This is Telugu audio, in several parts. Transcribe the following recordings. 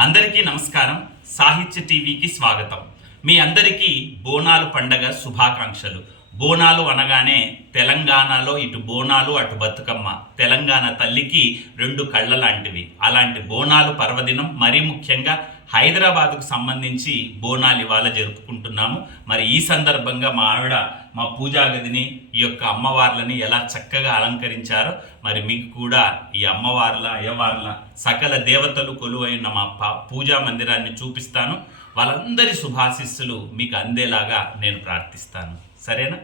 అందరికీ నమస్కారం. సాహిత్య టీవీకి స్వాగతం. మీ అందరికీ బోనాలు పండగ శుభాకాంక్షలు. బోనాలు అనగానే తెలంగాణలో ఇటు బోనాలు అటు బతుకమ్మ. తెలంగాణ తల్లికి రెండు కళ్ళ లాంటివి అలాంటి బోనాలు పర్వదినం మరీ ముఖ్యంగా హైదరాబాద్కు సంబంధించి బోనాలు ఇవాళ జరుపుకుంటున్నాము. మరి ఈ సందర్భంగా మా ఆవిడ మా పూజా గదిని ఈ యొక్క అమ్మవార్లని ఎలా చక్కగా అలంకరించారో మరి మీకు కూడా ఈ అమ్మవార్ల అయ్యవార్ల సకల దేవతలు కొలువైన మా ప- పూజా మందిరాన్ని చూపిస్తాను. వాళ్ళందరి శుభాశిస్సులు మీకు అందేలాగా నేను ప్రార్థిస్తాను. సరేనా?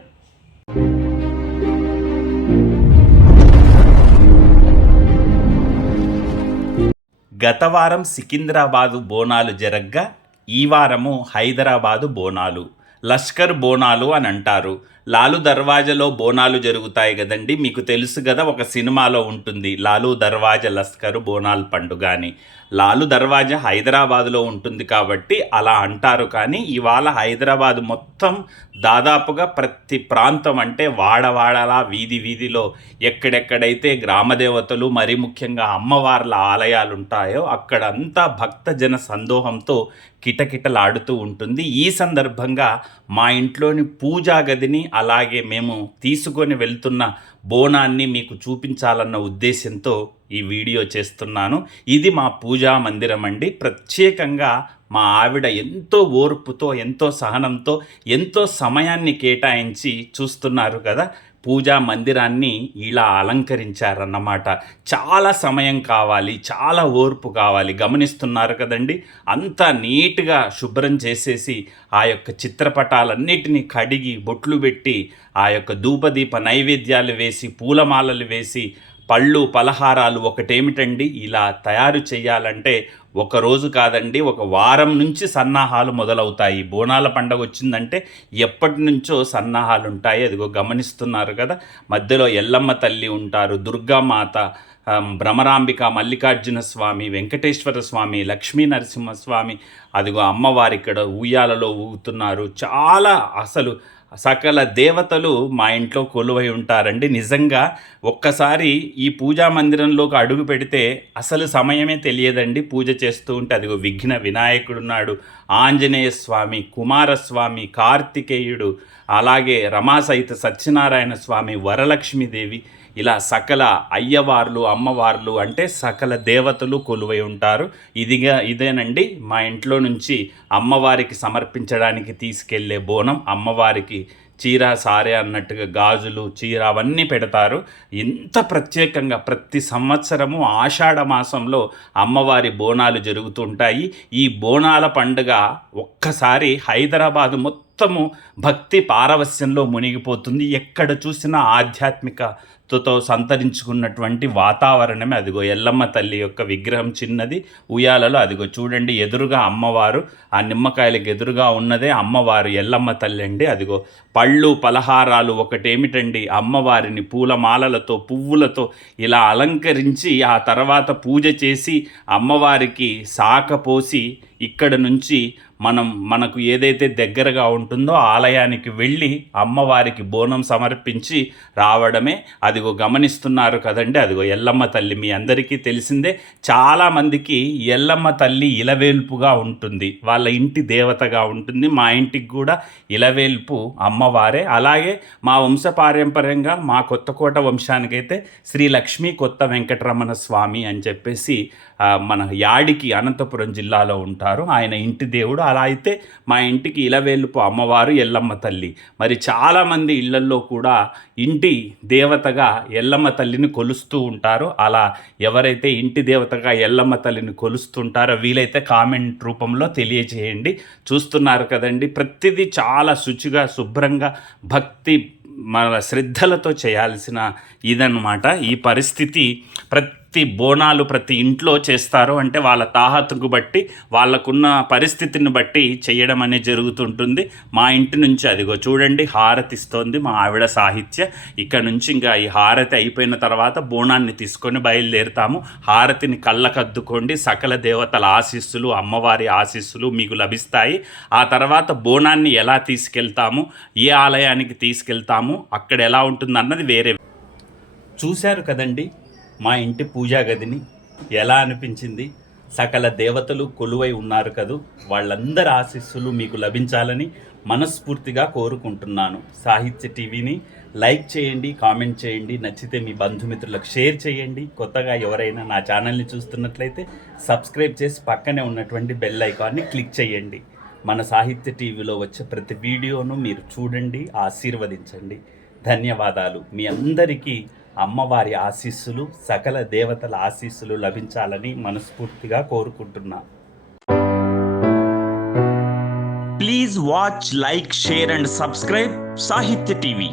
గత వారం సికింద్రాబాదు బోనాలు జరగ్గా ఈ వారము హైదరాబాదు బోనాలు. లష్కర్ బోనాలు అని అంటారు లాలు దర్వాజలో బోనాలు జరుగుతాయి కదండి. మీకు తెలుసు కదా ఒక సినిమాలో ఉంటుంది లాలు దర్వాజ లస్కరు బోనాల్ పండుగ అని. లాలు దర్వాజా హైదరాబాదులో ఉంటుంది కాబట్టి అలా అంటారు కానీ ఇవాళ హైదరాబాద్ మొత్తం దాదాపుగా ప్రతి ప్రాంతం అంటే వాడవాడలా వీధి వీధిలో ఎక్కడెక్కడైతే గ్రామదేవతలు మరి ముఖ్యంగా అమ్మవార్ల ఆలయాలు ఉంటాయో అక్కడంతా భక్తజన సందోహంతో కిటకిటలాడుతూ ఉంటుంది. ఈ సందర్భంగా మా ఇంట్లోని పూజా గదిని అలాగే మేము తీసుకొని వెళ్తున్న బోనాన్ని మీకు చూపించాలన్న ఉద్దేశంతో ఈ వీడియో చేస్తున్నాను. ఇది మా పూజా మందిరం అండి. ప్రత్యేకంగా మా ఆవిడ ఎంతో ఓర్పుతో ఎంతో సహనంతో ఎంతో సమయాన్ని కేటాయించి చూస్తున్నారు కదా. పూజా మందిరాన్ని ఇలా అలంకరించారన్నమాట. చాలా సమయం కావాలి చాలా ఓర్పు కావాలి. గమనిస్తున్నారు కదండి? అంతా నీట్గా శుభ్రం చేసేసి ఆ యొక్క చిత్రపటాలన్నిటినీ కడిగి బొట్లు పెట్టి ఆ యొక్క ధూపదీప నైవేద్యాలు వేసి పూలమాలలు వేసి పళ్ళు పలహారాలు ఒకటేమిటండి? ఇలా తయారు చేయాలంటే ఒక రోజు కాదండి ఒక వారం నుంచి సన్నాహాలు మొదలవుతాయి. బోనాల పండగ వచ్చిందంటే ఎప్పటి నుంచో సన్నాహాలు ఉంటాయి అదిగో గమనిస్తున్నారు కదా. మధ్యలో ఎల్లమ్మ తల్లి ఉంటారు దుర్గామాత భ్రమరాంబిక మల్లికార్జున స్వామి వెంకటేశ్వర స్వామి లక్ష్మీ నరసింహస్వామి అదిగో అమ్మవారి ఇక్కడ ఉయ్యాలలో ఊగుతున్నారు. చాలా అసలు సకల దేవతలు మా ఇంట్లో కొలువై ఉంటారండి. నిజంగా ఒక్కసారి ఈ పూజా మందిరంలోకి అడుగు పెడితే అసలు సమయమే తెలియదండి. పూజ చేస్తూ ఉంటే అదిగో విఘ్న వినాయకుడు ఉన్నాడు ఆంజనేయ స్వామి కుమారస్వామి కార్తికేయుడు అలాగే రమాసహిత సత్యనారాయణ స్వామి వరలక్ష్మీదేవి ఇలా సకల అయ్యవార్లు అమ్మవార్లు అంటే సకల దేవతలు కొలువై ఉంటారు. ఇదిగా ఇదేనండి మా ఇంట్లో నుంచి అమ్మవారికి సమర్పించడానికి తీసుకెళ్ళే బోనం. అమ్మవారికి చీర సారే అన్నట్టుగా గాజులు చీర అవన్నీ పెడతారు. ఇంత ప్రత్యేకంగా ప్రతి సంవత్సరము ఆషాఢ మాసంలో అమ్మవారి బోనాలు జరుగుతుంటాయి ఈ బోనాల పండుగ ఒక్కసారి హైదరాబాదు మొత్తము భక్తి పారవస్యంలో మునిగిపోతుంది. ఎక్కడ చూసినా ఆధ్యాత్మికతతో సంతరించుకున్నటువంటి వాతావరణమే అదిగో ఎల్లమ్మ తల్లి యొక్క విగ్రహం చిన్నది. ఉయ్యాలలో అదిగో చూడండి ఎదురుగా అమ్మవారు. ఆ నిమ్మకాయలకు ఎదురుగా ఉన్నదే అమ్మవారు ఎల్లమ్మ తల్లి అండి. అదిగో పళ్ళు పలహారాలు ఒకటేమిటండి? అమ్మవారిని పూలమాలలతో పువ్వులతో ఇలా అలంకరించి ఆ తర్వాత పూజ చేసి అమ్మవారికి సాకపోసి పోసి ఇక్కడ నుంచి మనం మనకు ఏదైతే దగ్గరగా ఉంటుందో ఆలయానికి వెళ్ళి అమ్మవారికి బోనం సమర్పించి రావడమే. అదిగో గమనిస్తున్నారు కదండి. అదిగో ఎల్లమ్మ తల్లి మీ అందరికీ తెలిసిందే. చాలామందికి ఎల్లమ్మ తల్లి ఇలవేల్పుగా ఉంటుంది. వాళ్ళ ఇంటి దేవతగా ఉంటుంది. మా ఇంటికి కూడా ఇలవేల్పు అమ్మవారే. అలాగే మా వంశపారంపర్యంగా మా కొత్తకోట వంశానికైతే శ్రీ లక్ష్మీ కొత్త వెంకటరమణ స్వామి అని చెప్పేసి మన యాడికి అనంతపురం జిల్లాలో ఉంటారు. ఆయన ఇంటి దేవుడు. అలా అయితే మా ఇంటికి ఇలవేలుపు అమ్మవారు ఎల్లమ్మ తల్లి. మరి చాలామంది ఇళ్ళల్లో కూడా ఇంటి దేవతగా ఎల్లమ్మ తల్లిని కొలుస్తూ ఉంటారు. అలా ఎవరైతే ఇంటి దేవతగా ఎల్లమ్మ తల్లిని కొలుస్తుంటారో వీలైతే కామెంట్ రూపంలో తెలియజేయండి. చూస్తున్నారు కదండి ప్రతిదీ చాలా శుచిగా శుభ్రంగా భక్తి మన శ్రద్ధలతో చేయాల్సిన ఇదన్నమాట. ఈ పరిస్థితి ప్రతి ప్రతి బోనాలు ప్రతి ఇంట్లో చేస్తారు. అంటే వాళ్ళ తాహతుకు బట్టి వాళ్ళకున్న పరిస్థితిని బట్టి చేయడం అనేది జరుగుతుంటుంది. మా ఇంటి నుంచి అదిగో చూడండి హారతి ఇస్తోంది మా ఆవిడ సాహిత్య. ఇక్కడ నుంచి ఇంకా ఈ హారతి అయిపోయిన తర్వాత బోనాన్ని తీసుకొని బయలుదేరుతాము. హారతిని కళ్ళకద్దుకోండి. సకల దేవతల ఆశీస్సులు అమ్మవారి ఆశీస్సులు మీకు లభిస్తాయి. ఆ తర్వాత బోనాన్ని ఎలా తీసుకెళ్తాము ఏ ఆలయానికి తీసుకెళ్తాము అక్కడ ఎలా ఉంటుంది అన్నది వేరే. చూశారు కదండి? మా ఇంటి పూజా గదిని ఎలా అనిపించింది? సకల దేవతలు కొలువై ఉన్నారు కదూ వాళ్ళందరి ఆశీస్సులు మీకు లభించాలని మనస్ఫూర్తిగా కోరుకుంటున్నాను. సాహిత్య టీవీని లైక్ చేయండి కామెంట్ చేయండి నచ్చితే మీ బంధుమిత్రులకు షేర్ చేయండి. కొత్తగా ఎవరైనా నా ఛానల్ని చూస్తున్నట్లయితే సబ్స్క్రైబ్ చేసి పక్కనే ఉన్నటువంటి బెల్ ఐకాన్ని క్లిక్ చేయండి. మన సాహిత్య టీవీలో వచ్చే ప్రతి వీడియోను మీరు చూడండి ఆశీర్వదించండి. ధన్యవాదాలు. మీ అందరికీ అమ్మవారి ఆశీస్సులు సకల దేవతల ఆశీస్సులు లభించాలని మనస్ఫూర్తిగా కోరుకుంటున్నా. Please watch like share and subscribe Sahitya TV